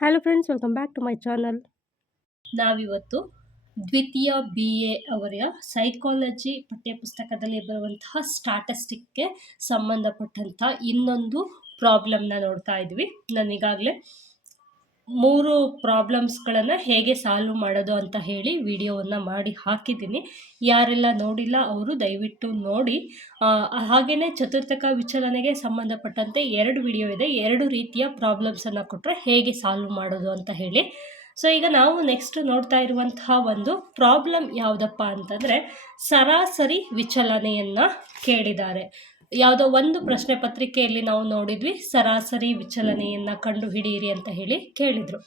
Hello friends, welcome back to my channel. ನಾವಿವತ್ತು ದ್ವಿತೀಯ BA ಅವರ ಸೈಕಾಲಜಿ ಪಠ್ಯಪುಸ್ತಕದಲ್ಲಿ ಬರುವಂತಹ ಸ್ಟಾಟಿಸ್ಟಿಕ್ಗೆ ಸಂಬಂಧಪಟ್ಟಂಥ ಇನ್ನೊಂದು ಪ್ರಾಬ್ಲಮ್ನ ನೋಡ್ತಾ ಇದ್ವಿ. ನಾನೀಗಾಗಲೇ 3 ಪ್ರಾಬ್ಲಮ್ಸ್ಗಳನ್ನು ಹೇಗೆ ಸಾಲ್ವ್ ಮಾಡೋದು ಅಂತ ಹೇಳಿ ವಿಡಿಯೋವನ್ನು ಮಾಡಿ ಹಾಕಿದ್ದೀನಿ. ಯಾರೆಲ್ಲ ನೋಡಿಲ್ಲ ಅವರು ದಯವಿಟ್ಟು ನೋಡಿ. ಹಾಗೆಯೇ ಚತುರ್ಥಕ ವಿಚಲನೆಗೆ ಸಂಬಂಧಪಟ್ಟಂತೆ 2 ವಿಡಿಯೋ ಇದೆ. 2 ರೀತಿಯ ಪ್ರಾಬ್ಲಮ್ಸನ್ನು ಕೊಟ್ಟರೆ ಹೇಗೆ ಸಾಲ್ವ್ ಮಾಡೋದು ಅಂತ ಹೇಳಿ. ಸೊ ಈಗ ನಾವು ನೆಕ್ಸ್ಟ್ ನೋಡ್ತಾ ಇರುವಂತಹ ಒಂದು ಪ್ರಾಬ್ಲಮ್ ಯಾವುದಪ್ಪ ಅಂತಂದರೆ, ಸರಾಸರಿ ವಿಚಲನೆಯನ್ನು ಕೇಳಿದ್ದಾರೆ. ಯಾವುದೋ ಒಂದು ಪ್ರಶ್ನೆ ಪತ್ರಿಕೆಯಲ್ಲಿ ನಾವು ನೋಡಿದ್ವಿ, ಸರಾಸರಿ ವಿಚಲನೆಯನ್ನು ಕಂಡುಹಿಡಿಯಿರಿ ಅಂತ ಹೇಳಿ ಕೇಳಿದರು.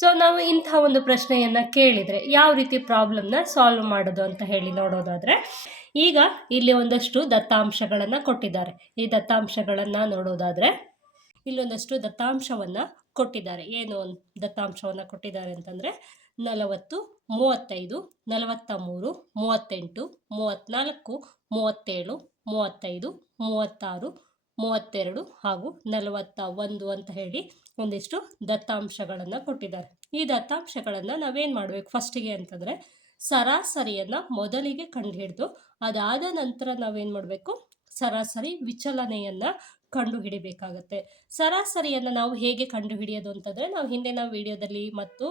ಸೊ ನಾವು ಇಂಥ ಒಂದು ಪ್ರಶ್ನೆಯನ್ನು ಕೇಳಿದರೆ ಯಾವ ರೀತಿ ಪ್ರಾಬ್ಲಮ್ನ ಸಾಲ್ವ್ ಮಾಡೋದು ಅಂತ ಹೇಳಿ ನೋಡೋದಾದರೆ, ಈಗ ಇಲ್ಲಿ ಒಂದಷ್ಟು ದತ್ತಾಂಶಗಳನ್ನು ಕೊಟ್ಟಿದ್ದಾರೆ. ಈ ದತ್ತಾಂಶಗಳನ್ನು ನೋಡೋದಾದರೆ ಇಲ್ಲೊಂದಷ್ಟು ದತ್ತಾಂಶವನ್ನು ಕೊಟ್ಟಿದ್ದಾರೆ. ಏನು ದತ್ತಾಂಶವನ್ನು ಕೊಟ್ಟಿದ್ದಾರೆ ಅಂತಂದರೆ 40, 35, 43, 38, 34, 37, 35, 36, 32 ಹಾಗೂ 41 ಅಂತ ಹೇಳಿ ಒಂದಿಷ್ಟು ದತ್ತಾಂಶಗಳನ್ನು ಕೊಟ್ಟಿದ್ದಾರೆ. ಈ ದತ್ತಾಂಶಗಳನ್ನು ನಾವೇನು ಮಾಡಬೇಕು ಫಸ್ಟಿಗೆ ಅಂತಂದರೆ, ಸರಾಸರಿಯನ್ನು ಮೊದಲಿಗೆ ಕಂಡುಹಿಡಿದು ಅದಾದ ನಂತರ ನಾವೇನು ಮಾಡಬೇಕು, ಸರಾಸರಿ ವಿಚಲನೆಯನ್ನು ಕಂಡುಹಿಡಿಬೇಕಾಗತ್ತೆ. ಸರಾಸರಿಯನ್ನು ನಾವು ಹೇಗೆ ಕಂಡುಹಿಡಿಯೋದು ಅಂತಂದರೆ, ನಾವು ಹಿಂದಿನ ವಿಡಿಯೋದಲ್ಲಿ ಮತ್ತು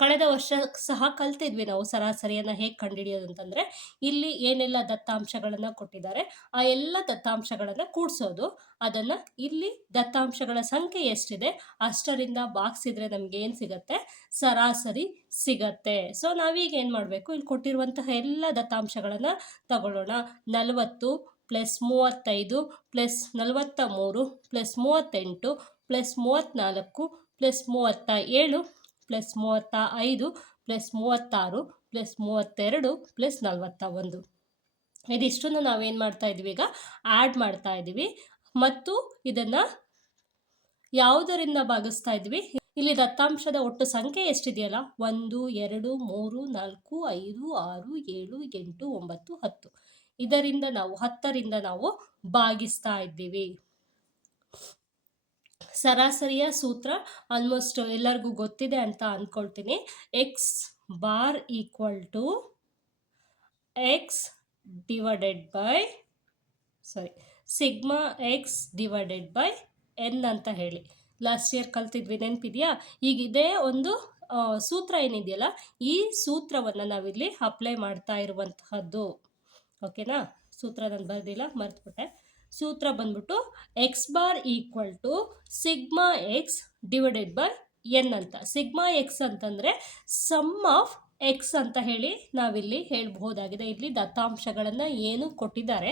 ಕಳೆದ ವರ್ಷ ಸಹ ಕಲ್ತಿದ್ವಿ ನಾವು ಸರಾಸರಿಯನ್ನು ಹೇಗೆ ಕಂಡುಹಿಡಿಯೋದು ಅಂತಂದರೆ, ಇಲ್ಲಿ ಏನೆಲ್ಲ ದತ್ತಾಂಶಗಳನ್ನು ಕೊಟ್ಟಿದ್ದಾರೆ ಆ ಎಲ್ಲ ದತ್ತಾಂಶಗಳನ್ನು ಕೂಡಿಸೋದು, ಅದನ್ನು ಇಲ್ಲಿ ದತ್ತಾಂಶಗಳ ಸಂಖ್ಯೆ ಎಷ್ಟಿದೆ ಅಷ್ಟರಿಂದ ಭಾಗಿಸಿದ್ರೆ ನಮಗೆ ಏನು ಸಿಗತ್ತೆ, ಸರಾಸರಿ ಸಿಗತ್ತೆ. ಸೊ ನಾವೀಗ ಏನು ಮಾಡಬೇಕು, ಇಲ್ಲಿ ಕೊಟ್ಟಿರುವಂತಹ ಎಲ್ಲ ದತ್ತಾಂಶಗಳನ್ನು ತಗೊಳ್ಳೋಣ. 40 plus 35 plus 43 plus 38 plus 34 plus 37 plus 35 plus 36 plus 32 plus 41. ಇದಿಷ್ಟನ್ನು ನಾವೇನು ಮಾಡ್ತಾ ಇದ್ದೀವಿ, ಈಗ ಆ್ಯಡ್ ಮಾಡ್ತಾ ಇದ್ದೀವಿ ಮತ್ತು ಇದನ್ನು ಯಾವುದರಿಂದ ಭಾಗಿಸ್ತಾ ಇದ್ವಿ, ಇಲ್ಲಿ ದತ್ತಾಂಶದ ಒಟ್ಟು ಸಂಖ್ಯೆ ಎಷ್ಟಿದೆಯಲ್ಲ, 1 2 3 4 5 6 7 8 9 10, ಇದರಿಂದ ನಾವು 10ರಿಂದ ನಾವು ಭಾಗಿಸ್ತಾ ಇದ್ದೀವಿ. ಸರಾಸರಿಯ ಸೂತ್ರ ಆಲ್ಮೋಸ್ಟ್ ಎಲ್ಲರಿಗೂ ಗೊತ್ತಿದೆ ಅಂತ ಅಂದ್ಕೊಳ್ತೀನಿ. X bar equal to x divided by sigma x divided by n ಅಂತ ಹೇಳಿ ಲಾಸ್ಟ್ ಇಯರ್ ಕಲ್ತಿದ್ವಿ, ನೆನಪಿದೆಯಾ? ಈಗ ಇದೇ ಒಂದು ಸೂತ್ರ ಏನಿದೆಯಲ್ಲ, ಈ ಸೂತ್ರವನ್ನು ನಾವಿಲ್ಲಿ ಅಪ್ಲೈ ಮಾಡ್ತಾ ಇರುವಂತಹದ್ದು. ಓಕೆನಾ? ಸೂತ್ರ ನಾನು ಬರೆದಿಲ್ಲ, ಮರ್ತ್ಬಿಟ್ಟೆ. ಸೂತ್ರ ಬಂದ್ಬಿಟ್ಟು x bar equal to sigma x divided by n ಅಂತ. ಸಿಗ್ಮಾ ಎಕ್ಸ್ ಅಂತಂದರೆ ಸಮ್ ಆಫ್ ಎಕ್ಸ್ ಅಂತ ಹೇಳಿ ನಾವಿಲ್ಲಿ ಹೇಳಬಹುದಾಗಿದೆ. ಇಲ್ಲಿ ದತ್ತಾಂಶಗಳನ್ನು ಏನು ಕೊಟ್ಟಿದ್ದಾರೆ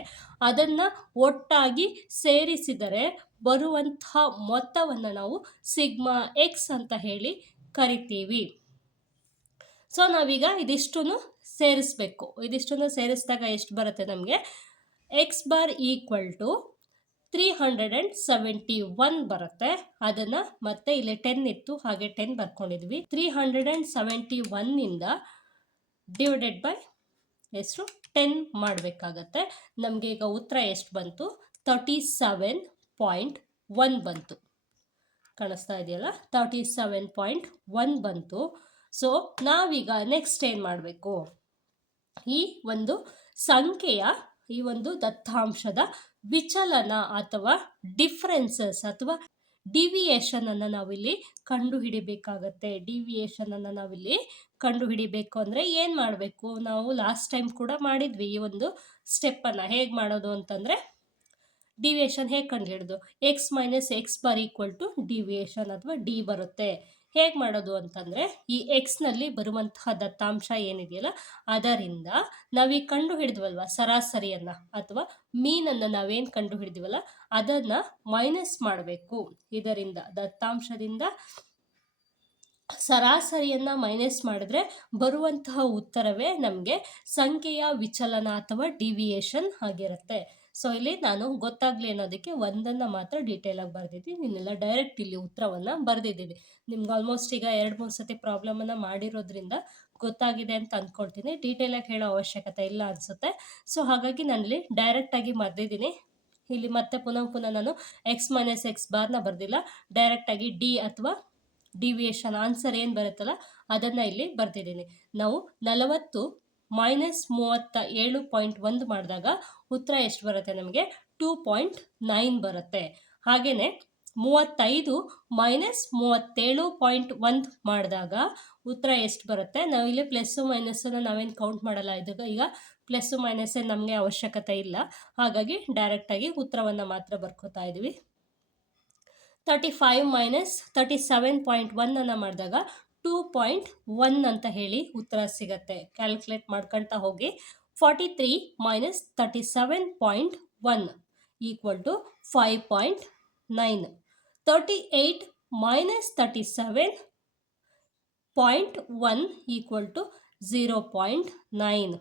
ಅದನ್ನು ಒಟ್ಟಾಗಿ ಸೇರಿಸಿದರೆ ಬರುವಂತಹ ಮೊತ್ತವನ್ನು ನಾವು ಸಿಗ್ಮಾ ಎಕ್ಸ್ ಅಂತ ಹೇಳಿ ಕರಿತೀವಿ. ಸೊ ನಾವೀಗ ಇದಿಷ್ಟನ್ನು ಸೇರಿಸ್ಬೇಕು. ಇದಿಷ್ಟನ್ನು ಸೇರಿಸಿದಾಗ ಎಷ್ಟು ಬರುತ್ತೆ ನಮಗೆ, ಎಕ್ಸ್ ಬಾರ್ ಈಕ್ವಲ್ ಟು 371 ಬರುತ್ತೆ. ಅದನ್ನು ಮತ್ತೆ ಇಲ್ಲಿ 10 ಇತ್ತು, ಹಾಗೆ 10 ಬರ್ಕೊಂಡಿದ್ವಿ. 371ಇಂದ ಡಿವೈಡೆಡ್ ಬೈ ಎಷ್ಟು, 10 ಮಾಡಬೇಕಾಗತ್ತೆ. ನಮಗೆ ಈಗ ಉತ್ತರ ಎಷ್ಟು ಬಂತು, 37.1 ಬಂತು. ಕಾಣಿಸ್ತಾ ಇದೆಯಲ್ಲ, 37.1 ಬಂತು. ಸೊ ನಾವೀಗ ನೆಕ್ಸ್ಟ್ ಏನು ಮಾಡಬೇಕು, ಈ ಒಂದು ಸಂಖ್ಯೆಯ ಈ ಒಂದು ದತ್ತಾಂಶದ ವಿಚಲನ ಅಥವಾ ಡಿಫ್ರೆನ್ಸಸ್ ಅಥವಾ ಡಿವಿಯೇಷನ್ ಅನ್ನು ನಾವಿಲ್ಲಿ ಕಂಡುಹಿಡಿಬೇಕಾಗತ್ತೆ. ಡಿವಿಯೇಷನ್ ಅನ್ನು ನಾವಿಲ್ಲಿ ಕಂಡುಹಿಡಿಬೇಕು ಅಂದರೆ ಏನು ಮಾಡಬೇಕು, ನಾವು ಲಾಸ್ಟ್ ಟೈಮ್ ಕೂಡ ಮಾಡಿದ್ವಿ ಈ ಒಂದು ಸ್ಟೆಪ್ಪನ್ನು. ಹೇಗೆ ಮಾಡೋದು ಅಂತಂದರೆ, ಡಿವಿಯೇಷನ್ ಹೇಗೆ ಕಂಡುಹಿಡಿದು, x minus x bar equal to deviation ಅಥವಾ ಡಿ ಬರುತ್ತೆ. ಹೇಗೆ ಮಾಡೋದು ಅಂತಂದರೆ, ಈ ಎಕ್ಸ್ನಲ್ಲಿ ಬರುವಂತಹ ದತ್ತಾಂಶ ಏನಿದೆಯಲ್ಲ ಅದರಿಂದ ನಾವೀಗ ಕಂಡು ಹಿಡಿದ್ವಲ್ವ ಸರಾಸರಿಯನ್ನು ಅಥವಾ ಮೀನನ್ನು ನಾವೇನು ಕಂಡು ಹಿಡಿದಿವಲ್ಲ ಅದನ್ನು ಮೈನಸ್ ಮಾಡಬೇಕು. ಇದರಿಂದ ದತ್ತಾಂಶದಿಂದ ಸರಾಸರಿಯನ್ನು ಮೈನಸ್ ಮಾಡಿದ್ರೆ ಬರುವಂತಹ ಉತ್ತರವೇ ನಮಗೆ ಸಂಖ್ಯೆಯ ವಿಚಲನ ಅಥವಾ ಡಿವಿಯೇಷನ್ ಆಗಿರುತ್ತೆ. ಸೊ ಇಲ್ಲಿ ನಾನು ಗೊತ್ತಾಗಲಿ ಅನ್ನೋದಕ್ಕೆ ಒಂದನ್ನು ಮಾತ್ರ ಡೀಟೇಲಾಗಿ ಬರೆದಿದ್ದೀನಿ, ಇನ್ನೆಲ್ಲ ಡೈರೆಕ್ಟ್ ಇಲ್ಲಿ ಉತ್ತರವನ್ನು ಬರೆದಿದ್ದೀನಿ. ನಿಮ್ಗೆ ಆಲ್ಮೋಸ್ಟ್ ಈಗ 2-3 ಸತಿ ಪ್ರಾಬ್ಲಮನ್ನು ಮಾಡಿರೋದ್ರಿಂದ ಗೊತ್ತಾಗಿದೆ ಅಂತ ಅಂದ್ಕೊಳ್ತೀನಿ. ಡೀಟೇಲಾಗಿ ಹೇಳೋ ಅವಶ್ಯಕತೆ ಇಲ್ಲ ಅನಿಸುತ್ತೆ. ಸೊ ಹಾಗಾಗಿ ನಾನಿಲ್ಲಿ ಡೈರೆಕ್ಟಾಗಿ ಬರೆದಿದ್ದೀನಿ. ಇಲ್ಲಿ ಮತ್ತೆ ಪುನಃ ನಾನು ಎಕ್ಸ್ ಮೈನಸ್ ಎಕ್ಸ್ ಬಾರ್ನ ಬರೆದಿಲ್ಲ, ಡೈರೆಕ್ಟಾಗಿ ಡಿ ಅಥವಾ ಡಿವಿಯೇಷನ್ ಆನ್ಸರ್ ಏನು ಬರುತ್ತಲ್ಲ ಅದನ್ನು ಇಲ್ಲಿ ಬರ್ತಿದ್ದೀನಿ. ನಾವು 40 ಮೈನಸ್ 37.1 ಮಾಡಿದಾಗ ಉತ್ತರ ಎಷ್ಟು ಬರುತ್ತೆ ನಮಗೆ 2.9 ಬರುತ್ತೆ. ಹಾಗೆಯೇ 35 ಮೈನಸ್ 37.1 ಮಾಡಿದಾಗ ಉತ್ತರ ಎಷ್ಟು ಬರುತ್ತೆ, ನಾವು ಇಲ್ಲಿ ಪ್ಲಸ್ಸು ಮೈನಸ್ಸನ್ನು ನಾವೇನು ಕೌಂಟ್ ಮಾಡಲ್ಲ. ಈಗ ಪ್ಲಸ್ಸು ಮೈನಸ್ ನಮಗೆ ಅವಶ್ಯಕತೆ ಇಲ್ಲ, ಹಾಗಾಗಿ ಡೈರೆಕ್ಟಾಗಿ ಉತ್ತರವನ್ನು ಮಾತ್ರ ಬರ್ಕೋತಾ ಇದ್ವಿ. 35 ಮೈನಸ್ 37.1 ಅನ್ನು ಮಾಡಿದಾಗ 2.1 ಅಂತ ಹೇಳಿ ಉತ್ತರ ಸಿಗತ್ತೆ. ಕ್ಯಾಲ್ಕುಲೇಟ್ ಮಾಡ್ಕೊಳ್ತಾ ಹೋಗಿ. 43 minus 37.1 equal to 5.9. 38 minus 37.1 equal to 0.9.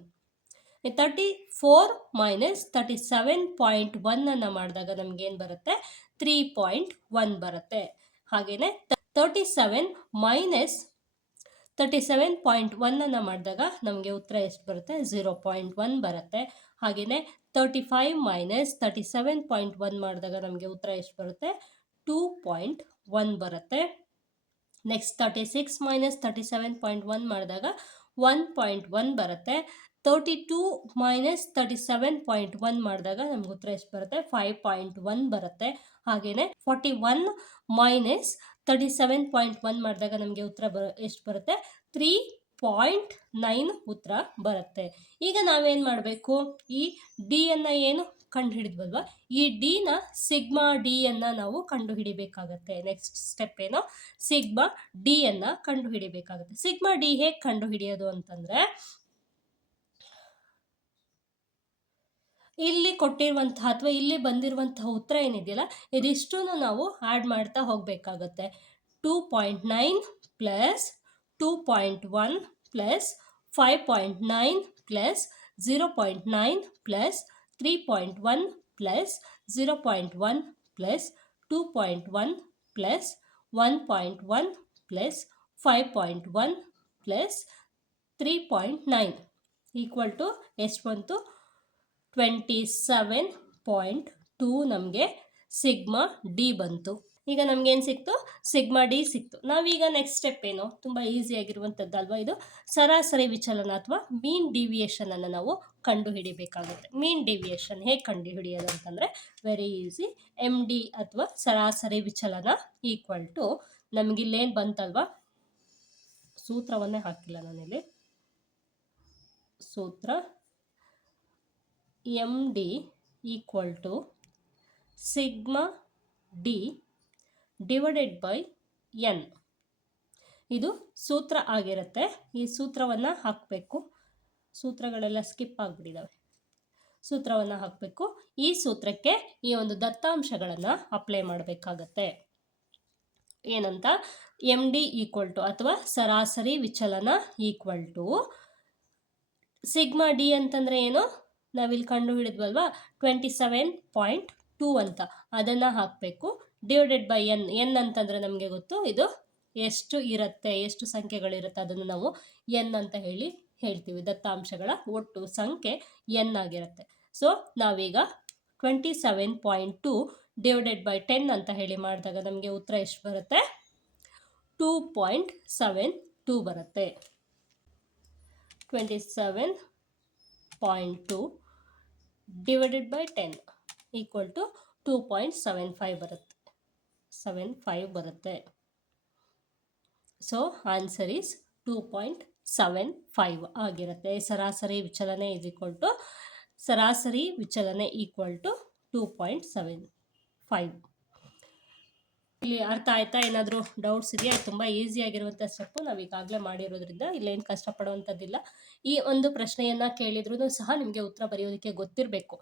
34 minus 37.1 ಅನ್ನು ಮಾಡಿದಾಗ ನಮ್ಗೆ ಏನು ಬರುತ್ತೆ 3.1 ಬರುತ್ತೆ. ಹಾಗೆಯೇ 37 ಮೈನಸ್ 37.1 ಅನ್ನು ಮಾಡಿದಾಗ ನಮಗೆ ಉತ್ತರ ಎಷ್ಟು ಬರುತ್ತೆ 0.1 ಬರುತ್ತೆ. ಹಾಗೆಯೇ 35 ಮೈನಸ್ 37.1 ಮಾಡಿದಾಗ ನಮಗೆ ಉತ್ತರ ಎಷ್ಟು ಬರುತ್ತೆ 2.1 ಬರುತ್ತೆ. ನೆಕ್ಸ್ಟ್ 36 ಮೈನಸ್ 37.1 ಮಾಡಿದಾಗ 1.1 ಬರುತ್ತೆ. 32 ಮೈನಸ್ 37.1 ಮಾಡಿದಾಗ ನಮ್ಗೆ ಉತ್ತರ ಎಷ್ಟು ಬರುತ್ತೆ 5.1 ಬರುತ್ತೆ. ಹಾಗೆಯೇ 41 ಮೈನಸ್ 37.1 ಮಾಡಿದಾಗ ನಮಗೆ ಉತ್ತರ ಎಷ್ಟು ಬರುತ್ತೆ 3.9 ಉತ್ತರ ಬರುತ್ತೆ. ಈಗ ನಾವೇನು ಮಾಡಬೇಕು, ಈ ಡಿ ಅನ್ನು ಏನು ಕಂಡು ಹಿಡಿದ್ವಲ್ವ, ಈ ಡಿನ ಸಿಗ್ಮಾ ಡಿ ಅನ್ನು ನಾವು ಕಂಡು ಹಿಡಿಬೇಕಾಗತ್ತೆ. ನೆಕ್ಸ್ಟ್ ಸ್ಟೆಪ್ ಏನು, ಸಿಗ್ಮಾ ಡಿ ಅನ್ನು ಕಂಡು ಹಿಡಿಬೇಕಾಗುತ್ತೆ. ಸಿಗ್ಮಾ ಡಿ ಹೇಗೆ ಕಂಡು ಹಿಡಿಯೋದು ಅಂತಂದ್ರೆ, ಇಲ್ಲಿ ಕೊಟ್ಟಿರುವಂತಹ ಅಥವಾ ಇಲ್ಲಿ ಬಂದಿರುವಂತಹ ಉತ್ತರ ಏನಿದೆಯಲ್ಲ ಇದಿಷ್ಟನ್ನು ನಾವು ಆ್ಯಡ್ ಮಾಡ್ತಾ ಹೋಗಬೇಕಾಗತ್ತೆ. 2.9 plus 2.1 plus 5.9 plus 0.9 plus 3.1 plus 0.1 plus 2.1 plus 1.1 plus 5.1 plus 3.9 equal to ಎಷ್ಟು ಬಂತು 27.2 ನಮಗೆ ಸಿಗ್ಮಾ ಡಿ ಬಂತು. ಈಗ ನಮಗೇನು ಸಿಕ್ತು, ಸಿಗ್ಮಾ ಡಿ ಸಿಕ್ತು. ನಾವೀಗ ನೆಕ್ಸ್ಟ್ ಸ್ಟೆಪ್ ಏನು, ತುಂಬ ಈಸಿಯಾಗಿರುವಂಥದ್ದು ಅಲ್ವಾ ಇದು, ಸರಾಸರಿ ವಿಚಲನ ಅಥವಾ ಮೀನ್ ಡಿವಿಯೇಷನ್ ಅನ್ನು ನಾವು ಕಂಡು ಹಿಡಿಬೇಕಾಗುತ್ತೆ. ಮೀನ್ ಡಿವಿಯೇಷನ್ ಹೇಗೆ ಕಂಡು ಹಿಡಿಯೋದು ಅಂತಂದರೆ ವೆರಿ ಈಸಿ. ಎಮ್ ಡಿ ಅಥವಾ ಸರಾಸರಿ ವಿಚಲನ ಈಕ್ವಲ್ ಟು ನಮಗಿಲ್ಲೇನು ಬಂತಲ್ವಾ, ಸೂತ್ರವನ್ನೇ ಹಾಕಿಲ್ಲ ನಾನಿಲ್ಲಿ, ಸೂತ್ರ M D equal to sigma D divided by N. ಇದು ಸೂತ್ರ ಆಗಿರುತ್ತೆ. ಈ ಸೂತ್ರವನ್ನು ಹಾಕಬೇಕು. ಸೂತ್ರಗಳೆಲ್ಲ ಸ್ಕಿಪ್ ಆಗಿಬಿಟ್ಟಿದ್ದಾವೆ. ಸೂತ್ರವನ್ನು ಹಾಕಬೇಕು. ಈ ಸೂತ್ರಕ್ಕೆ ಈ ಒಂದು ದತ್ತಾಂಶಗಳನ್ನು ಅಪ್ಲೈ ಮಾಡಬೇಕಾಗತ್ತೆ. ಏನಂತ, ಎಮ್ ಡಿ ಈಕ್ವಲ್ ಟು ಅಥವಾ ಸರಾಸರಿ ವಿಚಲನ ಈಕ್ವಲ್ ಟು ಸಿಗ್ಮಾ ಡಿ ಅಂತಂದರೆ ಏನು, ನಾವಿಲ್ಲಿ ಕಂಡು ಹಿಡಿದ್ವಲ್ವಾ 27.2 ಅಂತ, ಅದನ್ನು ಹಾಕಬೇಕು. Divided by N. ಎನ್ ಅಂತಂದರೆ ನಮಗೆ ಗೊತ್ತು, ಇದು ಎಷ್ಟು ಇರುತ್ತೆ, ಎಷ್ಟು ಸಂಖ್ಯೆಗಳಿರುತ್ತೆ ಅದನ್ನು ನಾವು ಎನ್ ಅಂತ ಹೇಳ್ತೀವಿ. ದತ್ತಾಂಶಗಳ ಒಟ್ಟು ಸಂಖ್ಯೆ ಎನ್ ಆಗಿರುತ್ತೆ. ಸೊ ನಾವೀಗ 27.2 ಡಿವೈಡೆಡ್ ಬೈ 10 ಅಂತ ಹೇಳಿ ಮಾಡಿದಾಗ ನಮಗೆ ಉತ್ತರ ಎಷ್ಟು ಬರುತ್ತೆ 2.72 ಬರುತ್ತೆ. 27.2 ಡಿವೈಡೆಡ್ ಬೈ 10 ಈಕ್ವಲ್ ಟು 2.75 ಬರುತ್ತೆ. 75 ಬರುತ್ತೆ. ಸೊ ಆನ್ಸರ್ ಈಸ್ 2.75 ಆಗಿರುತ್ತೆ. ಸರಾಸರಿ ವಿಚಲನೆ ಈಸ್ ಈಕ್ವಲ್ ಟು ಸರಾಸರಿ ವಿಚಲನೆ ಈಕ್ವಲ್ ಟು 2.75. ಇಲ್ಲಿ ಅರ್ಥ ಆಯ್ತಾ? ಏನಾದರೂ ಡೌಟ್ಸ್ ಇದೆಯಾ? ತುಂಬ ಈಸಿಯಾಗಿರುವಂಥ ಸ್ಟೆಪ್ಪು, ನಾವು ಈಗಾಗಲೇ ಮಾಡಿರೋದ್ರಿಂದ ಇಲ್ಲೇನು ಕಷ್ಟಪಡುವಂಥದ್ದಿಲ್ಲ. ಈ ಒಂದು ಪ್ರಶ್ನೆಯನ್ನು ಕೇಳಿದ್ರೂ ಸಹ ನಿಮಗೆ ಉತ್ತರ ಬರೆಯೋದಕ್ಕೆ ಗೊತ್ತಿರಬೇಕು.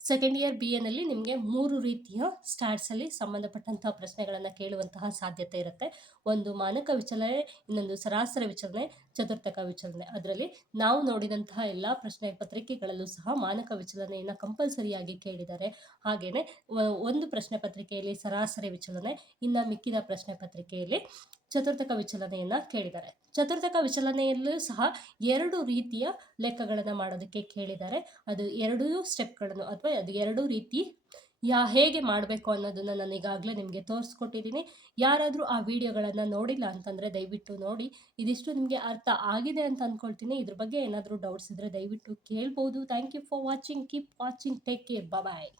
ಸೆಕೆಂಡ್ ಇಯರ್ ಬಿ ಎನಲ್ಲಿ ನಿಮಗೆ 3 ರೀತಿಯ ಸ್ಟ್ಯಾಟ್ಸಲ್ಲಿ ಸಂಬಂಧಪಟ್ಟಂತಹ ಪ್ರಶ್ನೆಗಳನ್ನು ಕೇಳುವಂತಹ ಸಾಧ್ಯತೆ ಇರುತ್ತೆ. ಒಂದು ಮಾನಕ ವಿಚಲನೆ, ಇನ್ನೊಂದು ಸರಾಸರಿ ವಿಚಲನೆ, ಚತುರ್ಥಕ ವಿಚಲನೆ. ಅದರಲ್ಲಿ ನಾವು ನೋಡಿದಂತಹ ಎಲ್ಲ ಪ್ರಶ್ನೆ ಪತ್ರಿಕೆಗಳಲ್ಲೂ ಸಹ ಮಾನಕ ವಿಚಲನೆಯನ್ನು ಕಂಪಲ್ಸರಿಯಾಗಿ ಕೇಳಿದ್ದಾರೆ. ಹಾಗೆಯೇ ಒಂದು ಪ್ರಶ್ನೆ ಪತ್ರಿಕೆಯಲ್ಲಿ ಸರಾಸರಿ ವಿಚಲನೆ, ಇನ್ನು ಮಿಕ್ಕಿದ ಪ್ರಶ್ನೆ ಪತ್ರಿಕೆಯಲ್ಲಿ ಚತುರ್ಥಕ ವಿಚಲನೆಯನ್ನು ಕೇಳಿದ್ದಾರೆ. ಚತುರ್ಥಕ ವಿಚಲನೆಯಲ್ಲೂ ಸಹ 2 ರೀತಿಯ ಲೆಕ್ಕಗಳನ್ನು ಮಾಡೋದಕ್ಕೆ ಕೇಳಿದ್ದಾರೆ. ಅದು 2 ಸ್ಟೆಪ್ಗಳನ್ನು ಅಥವಾ ಅದು 2 ರೀತಿ ಹೇಗೆ ಮಾಡಬೇಕು ಅನ್ನೋದನ್ನು ನಾನು ಈಗಾಗಲೇ ನಿಮಗೆ ತೋರಿಸ್ಕೊಟ್ಟಿದ್ದೀನಿ. ಯಾರಾದರೂ ಆ ವಿಡಿಯೋಗಳನ್ನು ನೋಡಿಲ್ಲ ಅಂತಂದರೆ ದಯವಿಟ್ಟು ನೋಡಿ. ಇದಿಷ್ಟು ನಿಮಗೆ ಅರ್ಥ ಆಗಿದೆ ಅಂತ ಅಂದ್ಕೊಳ್ತೀನಿ. ಇದ್ರ ಬಗ್ಗೆ ಏನಾದರೂ ಡೌಟ್ಸ್ ಇದ್ದರೆ ದಯವಿಟ್ಟು ಕೇಳ್ಬೋದು. Thank you for watching. Keep watching. Take care. Bye.